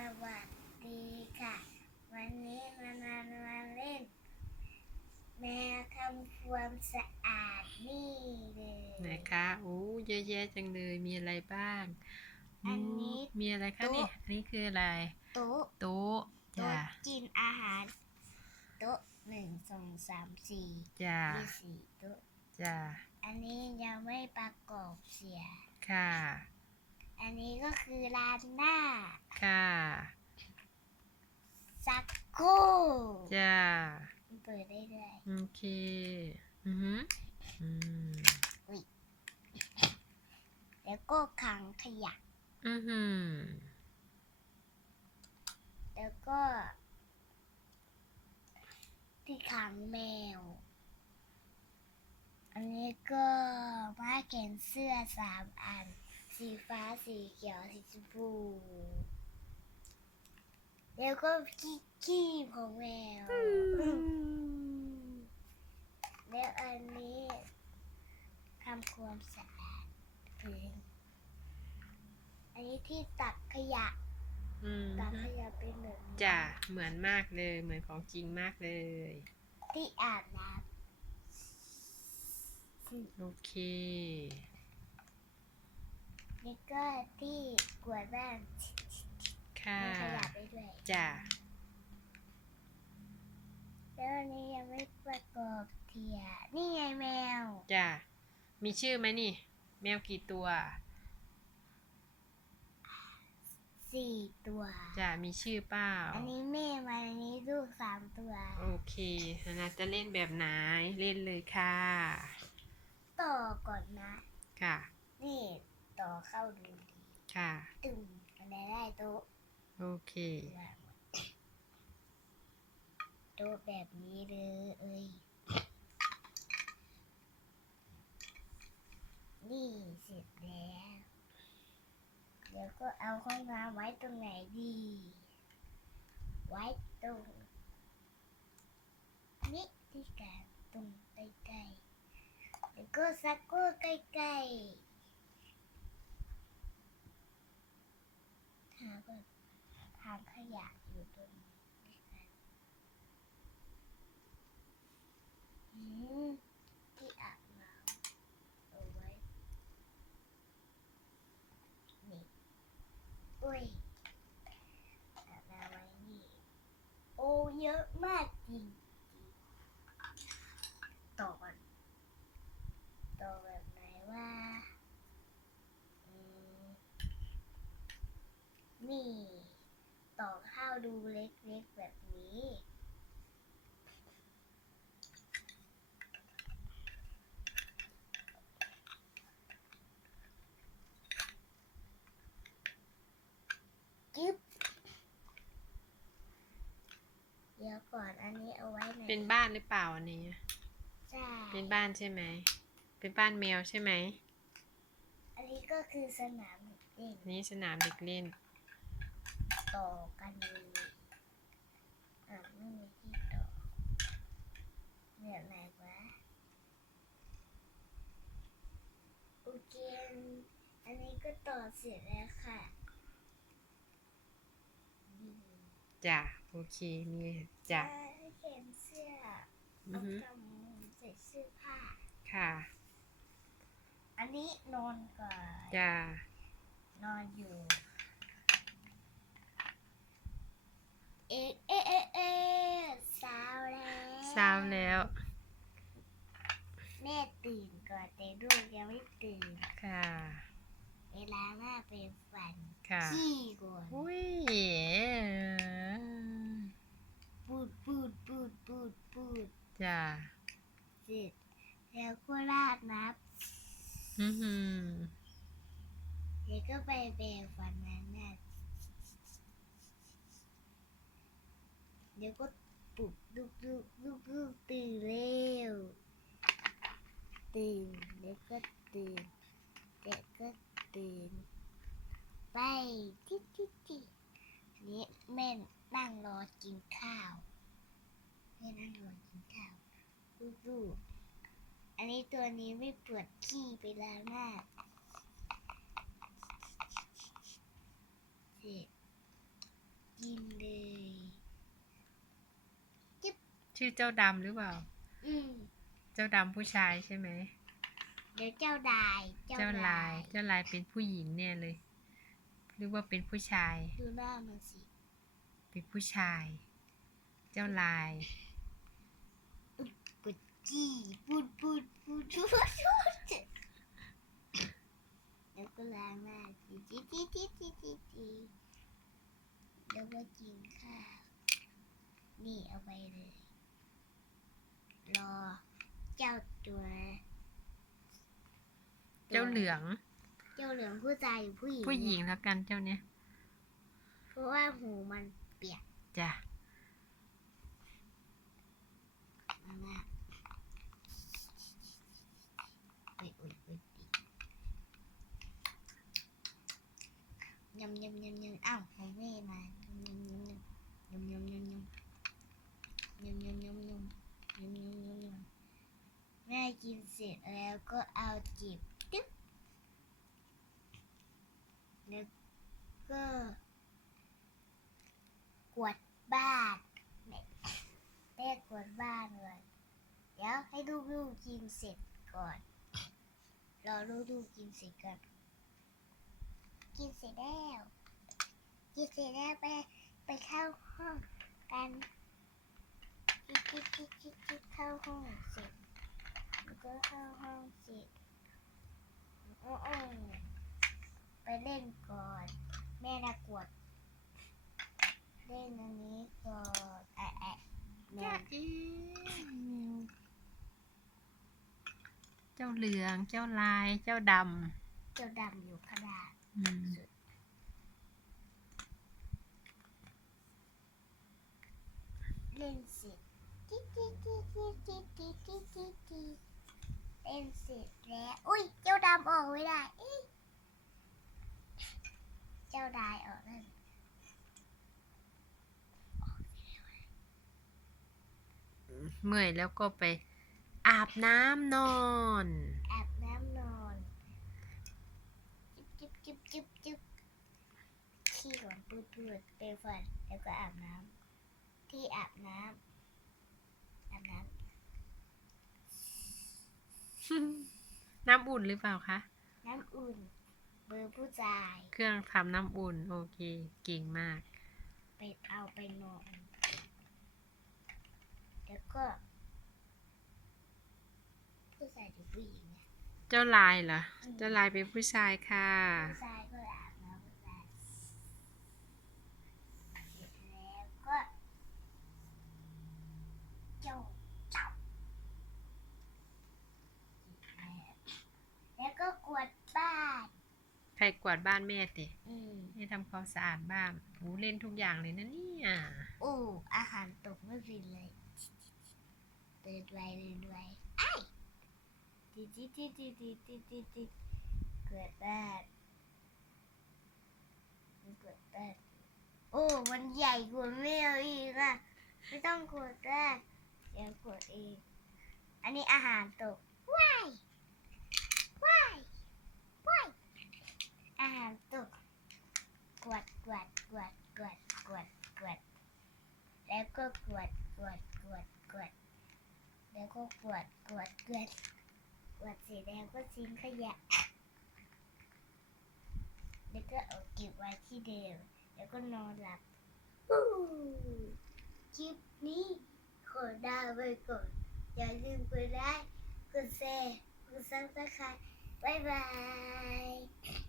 สวัสดีค่ะ วันนี้มาเล่นแมวทำความสะอาดนี่เลยไหนคะโอ้เยอะแยะจังเลยมีอะไรบ้างอันนี้มีอะไรคะเนี่ยอันนี้คืออะไรโต๊ะโต๊ะจ้ะกินอาหารโต๊ะ1 2 3 4จ้ะมี4โต๊ะจ้ะอันนี้ยังไม่ประกอบเสียค่ะอันนี้ก็คือร้านหน้าค่ะซักโครกจ้ะเปิดได้ด้วยโอเคอือหือแล้วก็ขังขยะอือหือแล้วก็ที่ขังแมวอันนี้ก็ม้าแขนเสื้อ3 อันสีฟ้าสีเขียวสีชมพูแล้วก็ขี้ของแมวแล้วอันนี้ทำความสะอาดพื้นอันนี้ที่ตักขยะตักขยะเป็นแบบนี้จ้ะเหมือนมากเลยเหมือนของจริงมากเลยที่อาบน้ำโอเคนี่ก็ที่กวาดบ้านค่ะมีขยะไปด้วยจ้ะแล้วอันนี้ยังไม่ประกอบเทียนี่ไงแมวจ้ะมีชื่อไหมนี่แมวกี่ตัว4 ตัวจ้ะมีชื่อเปล่าอันนี้แม่มันอันนี้ลูก3 ตัวโอเคนะจะเล่นแบบไหนเล่นเลยค่ะต่อก่อนนะ ค่ะนี่ต่อเข้าดูดี ค่ะตึงอันนี้ได้โต๊ะโอเคโต๊ะแบบนี้เลยนี่เสร็จแล้วเดี๋ยวก็เอาห้องน้ำไว้ตรงไหนดีไว้ตรงนี้ที่การตรงใกล้ๆแล้วก็ซักโก้ใกล้ๆทางขยะอยู่ตรงนี้ที่อาบน้ำเอาไว้นี่อุ้ยอาบน้ำไว้นี่โอ้เยอะมากจริงต่อกันต่อแบบไหนว่านี่ต่อข้าวดูเล็กๆแบบนี้จึ๊บเดี๋ยวก่อนอันนี้เอาไว้ไหนเป็นบ้านหรือเปล่าอันนี้ใช่ เป็นบ้านใช่ไหมเป็นบ้านแมวใช่ไหมอันนี้ก็คือสนามเด็กเล่นนี่สนามเด็กเล่นต่อกันเลยไม่มีที่ต่อเนี่ยไหนวะโอเคอันนี้ก็ต่อเสร็จแล้วค่ะจ้ะโอเคมีจ้ะเข็มเสื้อเอากำใส่เสื้อผ้าค่ะอันนี้นอนก่อน จ้ะนอนอยู่เช้าแล้วแม่ตื่นก่อนแต่ลูกยังไม่ตื่นค่ะเวลาแม่เป็นฝัน ค่ะขี้ก่อนอุ้ยปูดจ้ะเสร็จแล้วก็ราดน้ำแล้วก็ไปแปรงฟันนั้นน่ะเดี๋ยวก็ปลุกลูกตื่นเร็วตื่นแล้วก็ตื่นแล้วก็ตื่นไปจิ๊นี้แม่นั่งรอกินข้าวแม่นั่งรอกินข้าวลูกอันนี้ตัวนี้ไม่ปวดขี้ไปแล้วหน้าเสร็จ กินเลยจิ๊บ ชื่อเจ้าดำหรือเปล่า อืม เจ้าดำผู้ชายใช่ไหม เดี๋ยวเจ้าดาย เจ้าลายเป็นผู้หญิงเนี่ยเลย หรือว่าเป็นผู้ชาย ดูหน้ามันสิ เป็นผู้ชาย เจ้าลาย ปุดจี้ปุดปุดปุดปุดแล้วก็ล้างหน้าจีจีจีจีจีจีจีแล้วก็กินข้าว นี่เอาไปเลย รอ เจ้าตัว เจ้าเหลือง เจ้าเหลืองผู้ชายหรือผู้หญิง ผู้หญิงแล้วกันเจ้าเนี้ย เพราะว่าหูมันเปียก จ้ะ มากอุ่นยำอ้าวของแม่มายำแม่กินเสร็จแล้วก็เอาจิบตึ๊บแล้วก็กวาดบ้านแม่กวาดบ้านเลยเดี๋ยวให้ลูกๆกินเสร็จก่อนรอลูกๆกินเสร็จก่อนกินเสร็จแล้วไปเข้าห้องกันเข้าห้องเสร็จแล้วก็เข้าห้องเสร็จไปเล่นก่อนแม่น่ากวดเล่นอันนี้ก่อนแม่ เจ้าเหลือง เจ้าลาย เจ้าด เจ้าดำอยู่ขนาด ำ เล่นเสร็จเล่นเสร็จแล้วอุ้ยเจ้าดำออกไม่ได้เจ้าดายออกนั่น เมื่อยแล้วก็ไปอาบน้ำนอน อาบน้ำนอนจิ๊บขี้ก่อนปืดเป็นฟันแล้วก็อาบน้ำที่อาบน้ำ น้ำอุ่นหรือเปล่าคะ น้ำอุ่นเบอร์ผู้ชาย เครื่องทำน้ำอุ่น โอเค เก่งมาก ไปเอาไปนอนแล้วก็ผู้ชายหรือผู้หญิงเนี่ย เจ้าลายเหรอ เจ้าลายเป็นผู้ชายค่ะ ผู้ชายก็อาบน้ำผู้ชายเสร็จแล้วก็เจ้าแล้วก็กวาดบ้าน ใครกวาดบ้านแม่ติ อืม ให้ทำความสะอาดบ้านโอ้เล่นทุกอย่างเลยนะเนี่ย โอ้อาหารตกไม่ฟินเลยเดินไวไอ้ติเกิดบ้านโอ้มันใหญ่กว่าแมวอีกอ่ะไม่ต้องกดได้เดี๋ยวกดเองอันนี้อาหารตกว้ายอาหารตกกวาดแล้วก็กวาดแล้วก็กวาดเสร็จแล้วก็ทิ้งขยะแล้วก็เอาเก็บไว้ที่เดิมแล้วก็นอนหลับคลิปนี้ขอลาไปก่อนอย่าลืมกดไลค์กดแชร์กดซับสไครต์บ๊ายบาย